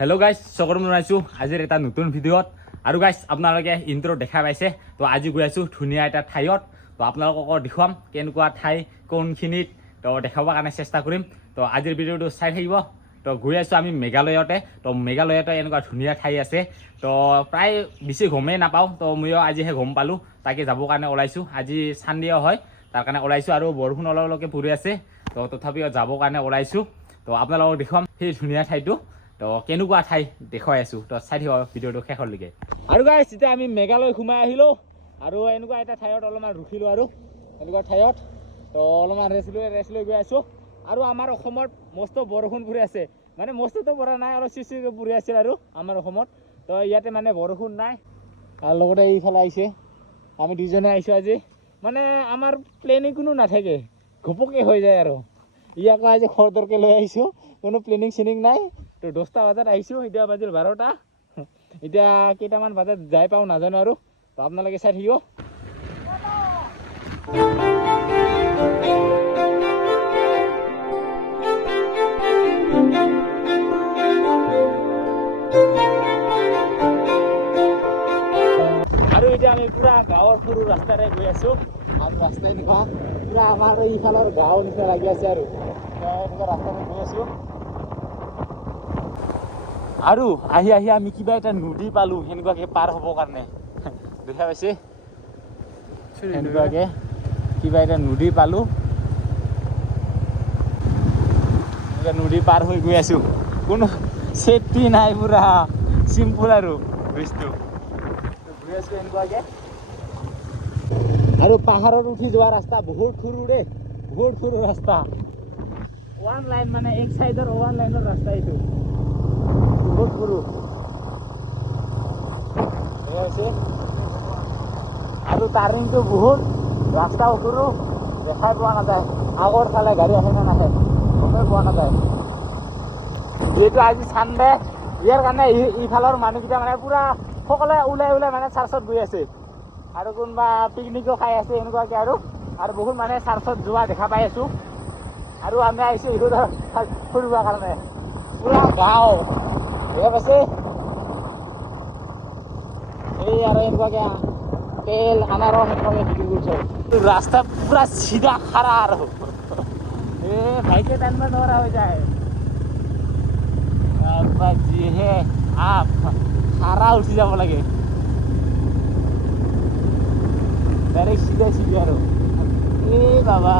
Hello' guys স্বাগতম জনাইছোঁ আজিৰ এটা নতুন ভিডিঅ'ত। আৰু গাইজ আপোনালোকে ইণ্ট্ৰ দেখা পাইছে, তো আজি গৈ আছোঁ ধুনীয়া এটা ঠাইত। তো আপোনালোকক দেখুৱাম কেনেকুৱা ঠাই, কোনখিনিত, তো দেখাবৰ কাৰণে চেষ্টা কৰিম। তো আজিৰ ভিডিঅ'টো চাই থাকিব। তো গৈ আছোঁ আমি মেঘালয়তে। তো মেঘালয়তে এনেকুৱা ধুনীয়া ঠাই আছে। তো প্ৰায় বেছি গমেই নাপাওঁ, তো ময়ো আজিহে গম পালোঁ। তাকে যাবৰ কাৰণে ওলাইছোঁ। আজি চানডেও হয়, তাৰ কাৰণে ওলাইছোঁ। আৰু বৰষুণ অলপ অলপকৈ পৰি আছে, তো তথাপিও যাবৰ কাৰণে ওলাইছোঁ। তো আপোনালোকক দেখুৱাম সেই ধুনীয়া ঠাইটো। তো কেনেকুৱা ঠাই দেখুৱাই আছোঁ, তো চাই থাকিব ভিডিঅ'টো শেষলৈকে। আৰু গাইজ এতিয়া আমি মেঘালয় সোমাই আহিলোঁ। আৰু এনেকুৱা এটা ঠাইত অলপমান ৰখিলোঁ। আৰু এনেকুৱা ঠাইত তো অলপমান ৰেষ্ট লৈ গৈ আছোঁ। আৰু আমাৰ অসমত মস্ত বৰষুণ পৰি আছে, মানে মস্তটো পৰা নাই, অলপ চিচিকে পৰি আছিল আৰু আমাৰ অসমত। তো ইয়াতে মানে বৰষুণ নাই। আৰু লগতে এইফালে আহিছে, আমি দুজনে আহিছোঁ আজি। মানে আমাৰ প্লেনিং কোনো নাথাকে, ঘপকৈ হৈ যায়। আৰু ইয়াক আজি খৰদৰকৈ লৈ আহিছোঁ, কোনো প্লেনিং চিনিং নাই। তো 10টা বজাত আহিছোঁ, এতিয়া বাজিল 12টা। এতিয়া কেইটামান বজাত যাই পাওঁ নাজানো। আৰু তো আপোনালোকে চাই থাকিব। আৰু এতিয়া আমি পুৰা গাঁৱৰ সৰু ৰাস্তাৰে গৈ আছোঁ। আৰু ৰাস্তা এনেকুৱা পুৰা আমাৰ এইফালৰ গাঁৱৰ নিচিনা লাগি আছে। আৰু এনেকুৱা ৰাস্তাৰে গৈ আছোঁ। আৰু আহি আমি কিবা এটা নদী পালোঁ, সেনেকুৱাকৈ পাৰ হ'বৰ কাৰণে। দেখা পাইছে, সেনেকুৱাকৈ কিবা এটা নদী পালোঁ। এনেকুৱা নদী পাৰ হৈ গৈ আছোঁ, কোনো ছেফটি নাই, পুৰা চিম্পুল আৰু ব্ৰিজটো গৈ আছোঁ এনেকুৱাকৈ। আৰু পাহাৰত উঠি যোৱা ৰাস্তা বহুত সৰু দেই, বহুত সৰু ৰাস্তা। ওৱান লাইন, মানে এক চাইডৰ ওৱান লাইনৰ ৰাস্তা এইটো, বহুত সৰু। আৰু টাৰ্ণিংটো বহুত, ৰাস্তাও সৰু, দেখাই পোৱা নাযায় আগৰ ফালে গাড়ী আহে নে নাহে, গমেই পোৱা নাযায়। যিহেতু আজি চানডে, ইয়াৰ কাৰণে ইফালৰ মানুহকেইটা মানে পুৰা সকলোৱে ওলাই মানে চাৰ্চত গৈ আছে। আৰু কোনোবা পিকনিকো খাই আছে এনেকুৱাকৈ। আৰু বহুত মানুহে চাৰ্চত যোৱা দেখা পাই আছোঁ। আৰু আমি আহিছোঁ এইটো ফুৰিবৰ কাৰণে, পুৰা গাঁও দেখা পাইছে। এই আৰু এনেকুৱাকৈ তেল আনাৰস এনেকুৱাকৈ বিক্ৰী কৰিছে। ৰাস্তা পুৰা চিধা খাৰা। আৰু ভাইকে টানিব নোৱাৰা হৈ যায়, যিহে খাৰা উঠি যাব লাগে ডাইৰেক্ট চিধা আৰু এই বাবা।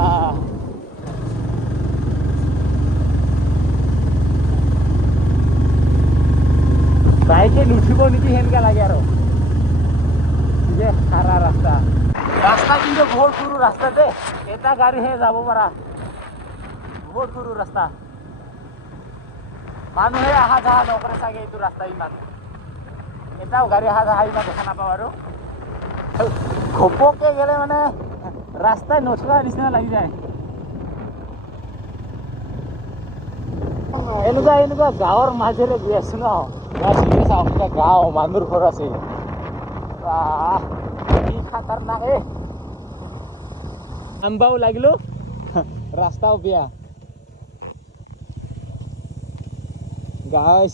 বাইকে নুঠিব নেকি সেনেকুৱা লাগে। আৰু খাৰা ৰাস্তা কিন্তু বহুত সৰু ৰাস্তা দেই, এটা গাড়ীহে যাব পাৰা, বহুত সৰু ৰাস্তা। মানুহে অহা যোৱা নকৰে চাগে এইটো ৰাস্তা, ইমান এটাও গাড়ী অহা যোৱা ইমান দেখা নাপাওঁ। আৰু ঘপককৈ গ'লে মানে ৰাস্তাই নচলা নিচিনা লাগি যায়। এনেকুৱা গাঁৱৰ মাজেৰে গৈ আছো ন, গাঁও মানুহৰ ঘৰ আছে, কি খাতাৰনাক। আম্বাও লাগিলো, ৰাস্তাও বেয়া। গাছ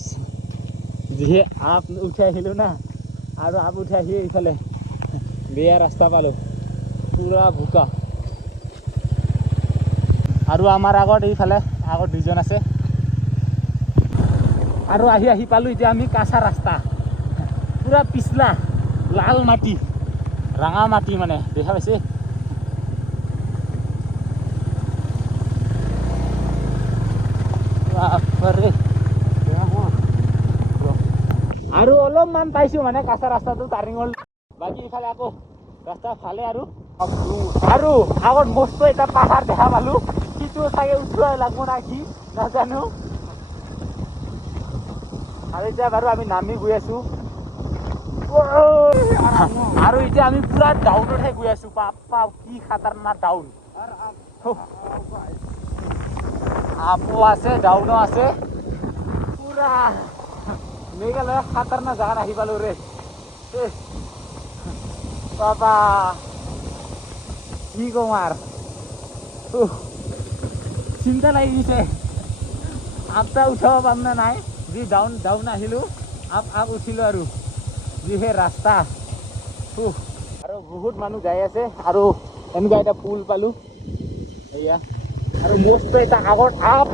যিহে আপ উঠি আহিলোঁ না, আৰু আপ উঠি আহি এইফালে বেয়া ৰাস্তা পালোঁ, পুৰা বোকা। আৰু আমাৰ আগত এইফালে দুজন আছে। আৰু আহি পালোঁ এতিয়া আমি কাঁচা ৰাস্তা, পুৰা পিছলা লাল মাটি, ৰঙা মাটি, মানে দেখা পাইছে। আৰু অলপমান পাইছোঁ মানে কাঁচা ৰাস্তাটো টাৰ্ণিঙৰ, বাকী ইফালে আকৌ ৰাস্তা ভালে। আৰু আগত মস্ত এটা পাহাৰ দেখা পালোঁ, সিটো চাগে উঠোৱাই লাগব না কি নাজানো। আৰু এতিয়া বাৰু আমি নামি গৈ আছোঁ। আৰু এতিয়া আমি পুৰা ডাউনতহে গৈ আছোঁ। বাপ্পা কি খাতাৰনাক ডাউন, আপো আছে ডাউনো আছে, পুৰা মেঘালয় খাতাৰনাক জাগাত আহি পালোঁ ৰে বাবা, কি কম আৰু চিন্তা লাগি গৈছে। আঠটা উঠাব পাম না নাই যি ডাউন ডাউন আহিলোঁ আপ উঠিলোঁ আৰু যিহে ৰাস্তা আৰু বহুত মানুহ যাই আছে আৰু এনেকুৱা এটা পুল পালোঁ এয়া আৰু মস্ত এটা আগত আপ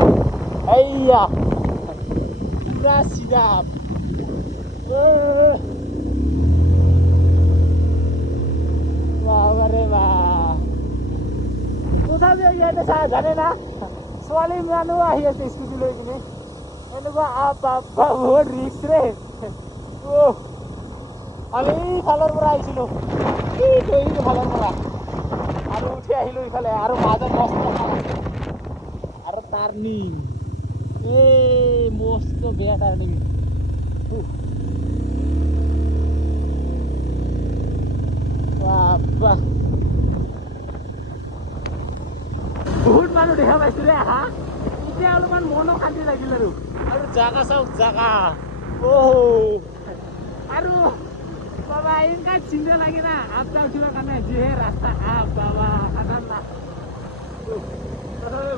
এইয়া পুৰা চিধা আপ বাবাৰে বা তথাপি ইয়াতে চা জানে না ছোৱালী মানুহ আহি আছে স্কুটি লৈ কিনে এনেকুৱা আপ আপ বহুত ৰিক্স ৰে আমি ইফালৰ পৰা আহিছিলোঁ এইটো ফালৰ পৰা আৰু উঠি আহিলোঁ ইফালে আৰু মাজত মস্ত আৰু টাৰ্ণিং মস্ত বেয়া টাৰ্ণিং বহুত মানুহ দেখা পাইছোঁ ৰে আহা এতিয়া অলপমান মনো শান্তি লাগিল আৰু জাগা চাওক জাগা আৰু বাবা এনেকা চিন্তা লাগে না আপটা উঠিবৰ কাৰণে যিহে ৰাস্তা আপ বাবা খাটাৰনাক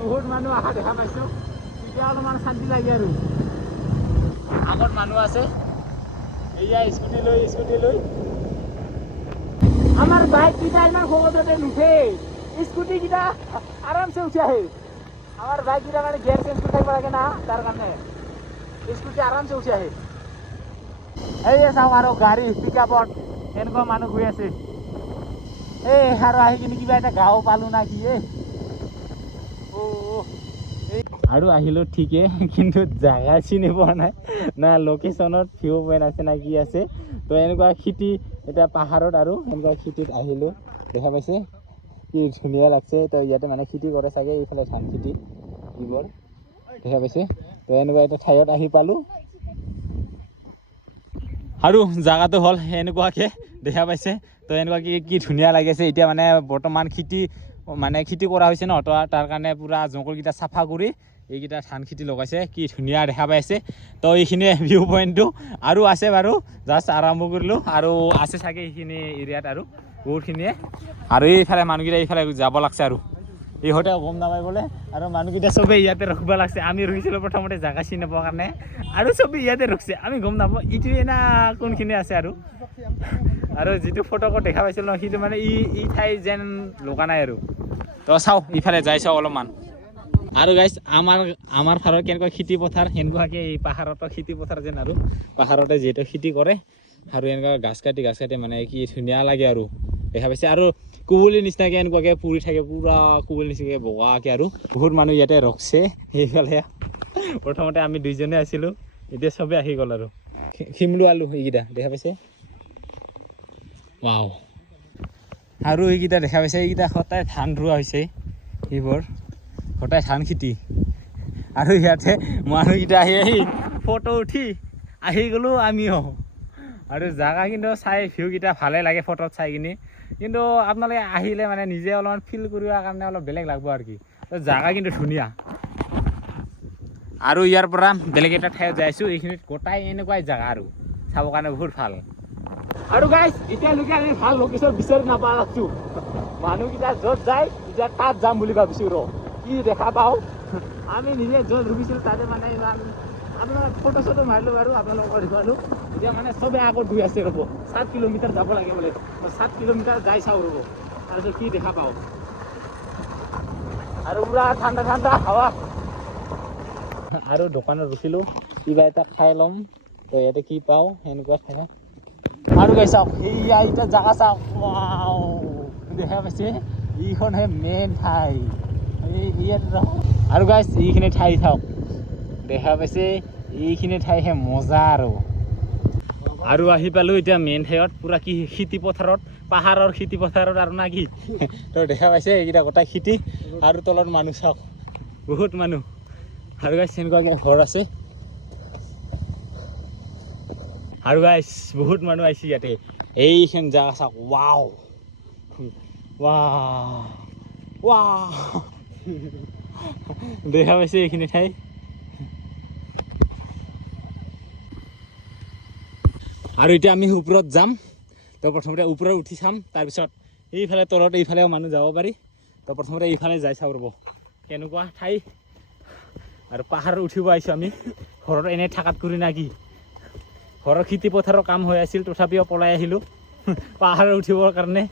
বহুত মানুহ অহা দেখা পাইছোঁ এতিয়া অলপমান শান্তি লাগে আৰু আগত মানুহ আছে এয়া স্কুটি লৈ আমাৰ বাইককেইটা ইমান সহজতে নুঠে স্কুটিকেইটা আৰামছে উঠি আহে আমাৰ বাইককেইটা মানে গিয়াৰ চেঞ্জ কৰি থাকিব লাগে না তাৰ কাৰণে স্কুটি আৰামছে উঠি আহে এই চাওঁ আৰু গাড়ী পিক আপত এনেকুৱা মানুহ গৈ আছে আৰু আহি কিনে কিবা এটা গাঁও পালোঁ না কি আৰু আহিলোঁ ঠিকে কিন্তু জাগা চিনি পোৱা নাই না লোকেশ্যনত ভিউ পইণ্ট আছে না কি আছে তো এনেকুৱা খেতি এতিয়া পাহাৰত আৰু এনেকুৱা খেতিত আহিলোঁ দেখা পাইছে কি ধুনীয়া লাগছে তো ইয়াতে মানে খেতি কৰে চাগে এইফালে ধান খেতি এইবোৰ দেখা পাইছে তো এনেকুৱা এটা ঠাইত আহি পালোঁ আৰু জাগাটো হ'ল এনেকুৱাকৈ দেখা পাইছে তো এনেকুৱা কি ধুনীয়া লাগিছে এতিয়া মানে বৰ্তমান খেতি কৰা হৈছে ন তো তাৰ কাৰণে পূৰা জংঘলকেইটা চাফা কৰি এইকেইটা ধান খেতি লগাইছে কি ধুনীয়া দেখা পাইছে তো এইখিনিয়ে ভিউ পইণ্টটো আৰু আছে বাৰু জাষ্ট আৰম্ভ কৰিলোঁ আৰু আছে চাগে এইখিনি এৰিয়াত আৰু বহুতখিনিয়ে আৰু এইফালে মানুহকেইটা এইফালে যাব লাগছে আৰু ইহঁতে গম নাপাই বোলে আৰু মানুহকেইটা চবেই ইয়াতে ৰখিব লাগছে আমি ৰখিছিলোঁ প্ৰথমতে জাগা চিনি নাপাবৰ কাৰণে আৰু চবেই ইয়াতে ৰখিছে আমি গম নাপাওঁ ইটোৱে না কোনখিনি আছে আৰু যিটো ফটোকত দেখা পাইছিলোঁ ন সিটো মানে ই ঠাই যেন লগা নাই আৰু তো চাওঁ ইফালে যাই চাওঁ অলপমান আৰু গাইছ আমাৰ ফালৰ কেনেকুৱা খেতি পথাৰ সেনেকুৱাকৈ এই পাহাৰতো খেতি পথাৰ যেন আৰু পাহাৰতে যিহেতু খেতি কৰে আৰু এনেকুৱা গাছ কাটি মানে কি ধুনীয়া লাগে আৰু দেখা পাইছে আৰু কুবুলিৰ নিচিনাকৈ এনেকুৱাকৈ পুৰি থাকে পূৰা কুবুলিৰ নিচিনাকৈ বগাকৈ আৰু বহুত মানুহ ইয়াতে ৰখছে সেইফালে প্ৰথমতে আমি দুইজনে আছিলোঁ এতিয়া চবেই আহি গ'ল আৰু শিমলু আলু এইকেইটা দেখা পাইছে ৱাও আৰু এইকেইটা দেখা পাইছে এইকেইটা সদায় ধান ৰোৱা হৈছে এইবোৰ সদায় ধান খেতি আৰু ইয়াতে মানুহকেইটা আহি ফটো উঠি আহি গ'লোঁ আমিও আৰু জাগা কিন্তু চাই ভিউকেইটা ভালে লাগে ফটোত চাই কিনি কিন্তু আপোনালোকে আহিলে মানে নিজে অলপমান ফিল কৰিবৰ কাৰণে অলপ বেলেগ লাগব আৰু কি জাগা কিন্তু ধুনীয়া আৰু ইয়াৰ পৰা বেলেগ এটা ঠাইত যাই আছোঁ এইখিনিত গোটাই এনেকুৱাই জাগা আৰু চাবৰ কাৰণে বহুত ভাল আৰু গাইজ এতিয়ালৈকে আমি ভাল লোকেশ্যন বিচাৰি নাপালোঁ মানুহকেইটা য'ত যায় এতিয়া তাত যাম বুলি ভাবিছোঁ কি দেখা পাওঁ আমি নিজে য'ত ৰখিছিলোঁ তাতে মানে ইমান আপোনাৰ ফটো চটো মাৰিলোঁ বাৰু আপোনালোকৰ দেখুৱালোঁ এতিয়া মানে চবেই আগত গৈ আছে 7 কিলোমিটাৰ যাব লাগে বোলে 7 কিলোমিটাৰ যাই চাওঁ তাৰপিছত কি দেখা পাওঁ আৰু পুৰা ঠাণ্ডা হাৱা আৰু দোকানত ৰখিলোঁ কিবা এটা খাই ল'ম তো ইয়াতে কি পাওঁ সেনেকুৱা খাই আৰু গাই চাওক এইয়া এতিয়া জাগা চাওক দেখা পাইছে এইখনহে মেইন ঠাই আৰু গাইছ এইখিনি ঠাই চাওক দেখা পাইছে এইখিনি ঠাইহে মজা আৰু আহি পালোঁ এতিয়া মেইন ঠাইত পূৰা কি খেতি পথাৰত পাহাৰৰ খেতি পথাৰত আৰু না কি তো দেখা পাইছে এইকেইটা গোটাই খেতি আৰু তলত মানুহ চাওক বহুত মানুহ আৰু গাইছ এনেকুৱাকৈ ঘৰ আছে আৰু গাইছ বহুত মানুহ আহিছে ইয়াতে এইখন জাগা চাওক ৱাও দেখা পাইছে এইখিনি ঠাই আৰু এতিয়া আমি ওপৰত যাম তো প্ৰথমতে ওপৰত উঠি চাম তাৰপিছত এইফালে তলত এইফালেও মানুহ যাব পাৰি তো প্ৰথমতে এইফালে যাই চাওঁ ৰ'ব কেনেকুৱা ঠাই আৰু পাহাৰত উঠিব আহিছোঁ আমি ঘৰত এনেই থাকাত কৰি না কি ঘৰৰ খেতি পথাৰৰ কাম হৈ আছিল তথাপিও পলাই আহিলোঁ পাহাৰত উঠিবৰ কাৰণে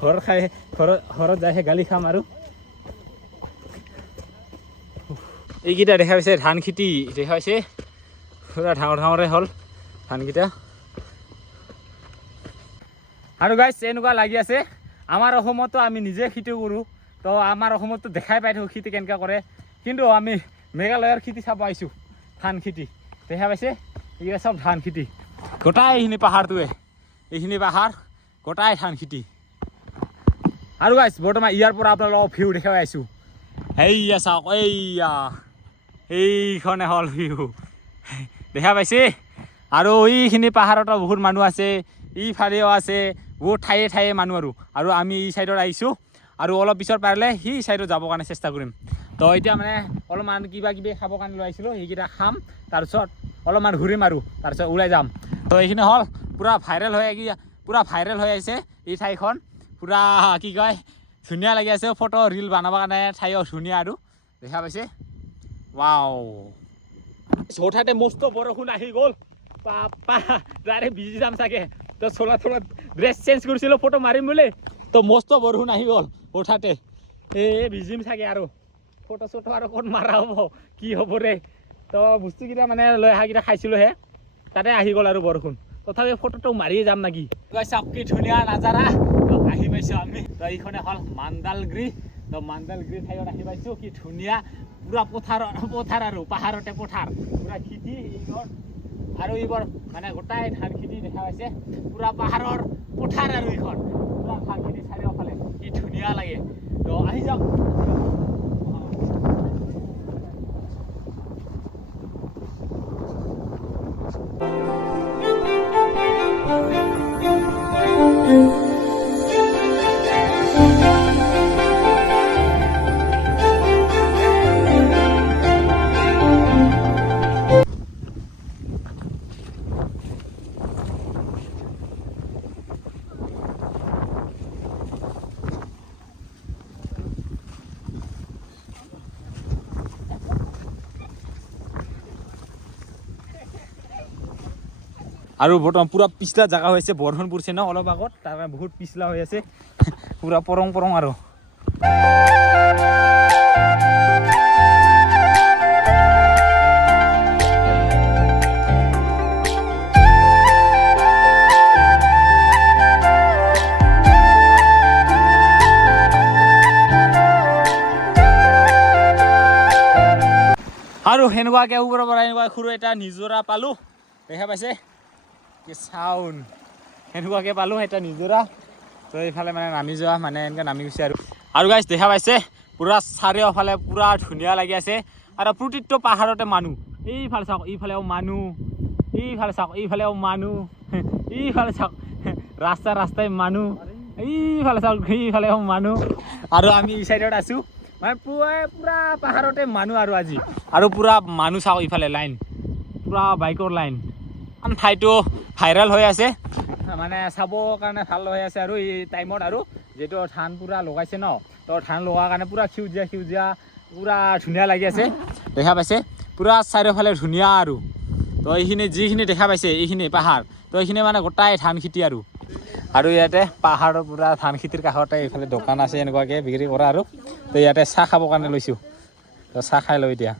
ঘৰত খাই ঘৰত যাইহে গালি খাম আৰু এইকেইটা দেখা পাইছে ধান খেতি দেখা পাইছে পুৰা ডাঙৰ ডাঙৰে হ'ল ধানকেইটা আৰু গাইছ এনেকুৱা লাগি আছে আমাৰ অসমতো আমি নিজে খেতি কৰোঁ তো আমাৰ অসমতো দেখাই পাই থাকোঁ খেতি কেনেকৈ কৰে কিন্তু আমি মেঘালয়ৰ খেতি চাব আহিছোঁ ধান খেতি দেখা পাইছে এইকেইটা চব ধান খেতি গোটাই এইখিনি পাহাৰটোৱে এইখিনি পাহাৰ গোটাই ধান খেতি আৰু গাইছ বৰ্তমান ইয়াৰ পৰা আপোনালোকক ভিউ দেখাই আহিছোঁ এইয়া চাওক এইখনে হ'ল ভিউ দেখা পাইছে আৰু এইখিনি পাহাৰতো বহুত মানুহ আছে ইফালেও আছে বহুত ঠায়ে ঠায়ে মানুহ আৰু আমি এই চাইডত আহিছোঁ আৰু অলপ পিছত পাৰিলে সেই চাইডত যাবৰ কাৰণে চেষ্টা কৰিম তো এতিয়া মানে অলপমান কিবা কিবি খাবৰ কাৰণে লৈ আহিছিলোঁ সেইকেইটা খাম তাৰপিছত অলপমান ঘূৰিম আৰু তাৰপিছত ওলাই যাম তো এইখিনি হ'ল পুৰা ভাইৰেল হৈ আহিছে এই ঠাইখন পুৰা কি কয় ধুনীয়া লাগি আছে ফটো ৰিল বনাবৰ কাৰণে ঠাইও ধুনীয়া আৰু দেখা পাইছে ৱাও হঠাতে মস্ত বৰষুণ আহি গ'ল পাপা ডাইৰেক্ট ভিজি যাম চাগে তো চলা ড্ৰেছ চেঞ্জ কৰিছিলোঁ ফটো মাৰিম বুলি তো মস্ত বৰষুণ আহি গ'ল হঠাতে ভিজিম চাগে আৰু ফটো চটো আৰু ক'ত মাৰা হ'ব কি হ'ব ৰে তো বস্তুকেইটা মানে লৈ অহাকেইটা খাইছিলোঁহে তাতে আহি গ'ল আৰু বৰষুণ তথাপি ফটোটো মাৰিয়ে যাম নেকি চাওক কি ধুনীয়া নাজাৰা তো আহি পাইছোঁ আমি তো এইখনে হ'ল মান্দালগিৰি তো মান্দালগিৰি ঠাইত আহি পাইছোঁ কি ধুনীয়া পুৰা পথাৰ আৰু পাহাৰতে পথাৰ পুৰা খেতি এইবোৰ আৰু এইবোৰ মানে গোটাই ধান খেতি দেখা পাইছে পুৰা পাহাৰৰ পথাৰ আৰু এইখন পুৰা ধান খেতি চাৰিওফালে কি ধুনীয়া লাগে তো আহি যাওক আৰু বৰ্তমান পুৰা পিছলা জেগা হৈছে বৰষুণ পৰিছে ন অলপ আগত তাৰ কাৰণে বহুত পিছলা হৈ আছে পুৰা পৰং আৰু সেনেকুৱাকৈ ওপৰৰ পৰা এনেকুৱা সৰু এটা নিজৰা পালোঁ দেখা পাইছে কি চাউণ্ড সেনেকুৱাকৈ পালোঁ এটা নিজৰা তো এইফালে মানে নামি যোৱা মানে এনেকৈ নামি গৈছে আৰু গাইছ দেখা পাইছে পুৰা চাৰিওফালে পুৰা ধুনীয়া লাগি আছে আৰু প্ৰতিটো পাহাৰতে মানুহ এইফালে চাওক এইফালেও মানুহ এইফালে চাওক এইফালেও মানুহ এইফালে চাওক ৰাস্তাই মানুহ এইফালে চাওক এইফালেও মানুহ আৰু আমি এই চাইডত আছোঁ মানে পুৰা পাহাৰতে মানুহ আৰু আজি আৰু পুৰা মানুহ চাওক ইফালে লাইন পুৰা বাইকৰ লাইন ঠাইটো ভাইৰেল হৈ আছে মানে চাবৰ কাৰণে ভাল হৈ আছে আৰু এই টাইমত আৰু যিহেতু ধান পুৰা লগাইছে ন তো ধান লগাৰ কাৰণে পুৰা সেউজীয়া পুৰা ধুনীয়া লাগি আছে দেখা পাইছে পুৰা চাৰিওফালে ধুনীয়া আৰু তো এইখিনি যিখিনি দেখা পাইছে এইখিনি পাহাৰ তো এইখিনি মানে গোটাই ধান খেতি আৰু ইয়াতে পাহাৰৰ পুৰা ধান খেতিৰ কাষতে এইফালে দোকান আছে এনেকুৱাকৈ বিক্ৰী কৰা আৰু তো ইয়াতে চাহ খাবৰ কাৰণে লৈছোঁ তো চাহ খাই লওঁ এতিয়া